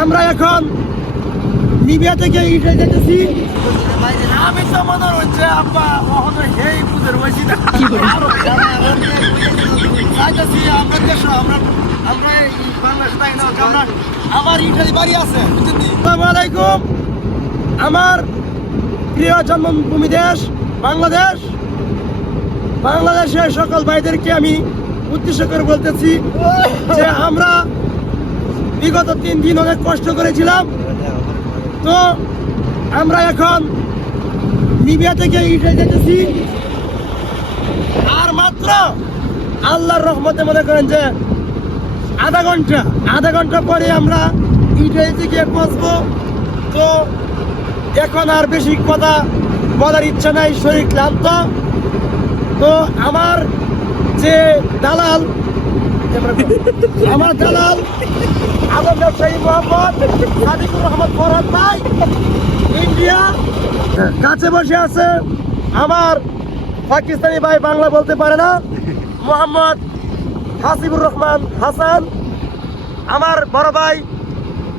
আমরা এখন লিবিয়া থেকে ইটালি যেতেছি। আমি তো মনে হচ্ছে আব্বা কখনো এই পুজোর বসি না। যাইতেছি আমরা দেশ আমরা আমরা বাংলাদেশ তাই না আমরা আমার ইটালি বাড়ি আছে আসসালামু আলাইকুম। আমার প্রিয় জন্মভূমি দেশ বাংলাদেশ। বাংলাদেশের সকল ভাইদেরকে আমি উদ্দেশ্য করে বলতেছি যে আমরা বিগত তিন দিন অনেক কষ্ট করেছিলাম। তো আমরা এখন লিবিয়া থেকে ইটে যেতেছি। আর মাত্র আল্লাহর রহমতে মনে করেন যে আধা ঘণ্টা আধা ঘণ্টা পরে আমরা ইটালি থেকে পৌঁছবো। তো এখন আর বেশি কথা বলার ইচ্ছা নাই শরীর ক্লান্ত। তো আমার যে দালাল আমার দালাল আলম ব্যবসায়ী মোহাম্মদ সাদিকুর রহমান ফরহাদ ভাই ইন্ডিয়া কাছে বসে আছে। আমার পাকিস্তানি ভাই বাংলা বলতে পারে না। মোহাম্মদ হাসিবুর রহমান হাসান আমার বড় ভাই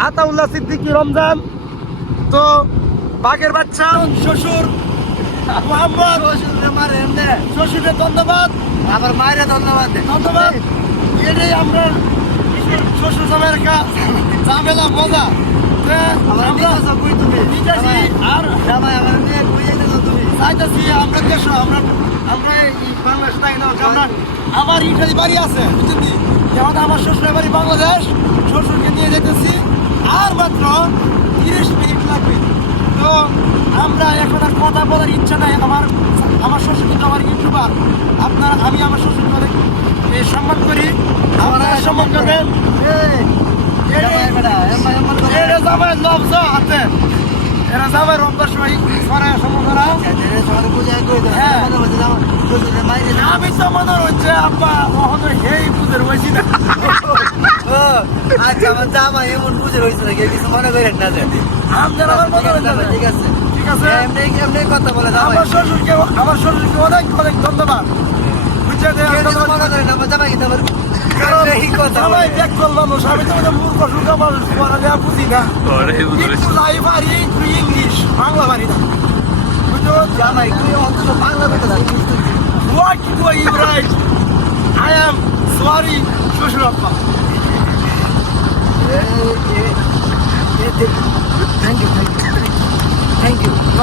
আতাউল্লাহ সিদ্দিকী রমজান। তো বাঘের বাচ্চা শ্বশুর মোহাম্মদ শ্বশুরের ধন্যবাদ। আবার মায়েরা ধন্যবাদ। ধন্যবাদ। এটাই আমরা শ্বশুর জামাইয়ের কাজ ঝামেলা, মজা। আমার ইটালি বাড়ি আছে বুঝছেন যেমন আমার শ্বশুরের বাড়ি বাংলাদেশ, শ্বশুরকে নিয়ে যেতেছি আর মাত্র তিরিশ মিনিট লাগবে তো আমরা এখন আর কথা বলার ইচ্ছা নাই আমার আমার শ্বশুর কিন্তু আমার ইউটিউবার আপনার আমি আমার এ, সম্মান করি আপনারা সম্মান করবেন এই, জামাই এম্মা করে। এরা লবজ হাতে এরা জামাই রব্বার সময় সরায় সম্মান করা। হ্যাঁ। মনে। আমি তো মনে হচ্ছে আব্বা কখনো এই পুজোর বসি না আচ্ছা, আমার জামাই এমন বুঝে রয়েছে নাকি? কিছু মনে করেন না যে। আমাদের আমার মনে ঠিক আছে, ঠিক আছে। ঠিক আছে এমনি- এমনি কথা বলে। আমার শ্বশুরকে আমার শ্বশুরকে অনেক অনেক ধন্যবাদ। কিছু ইংলিশ বাংলা। পারি না। বুঝছ? জামাই, তুই অন্তত বাংলা বেটা না, তুই তো- What do you write? I am sorry, শ্বশুর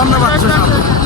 ধন্যবাদ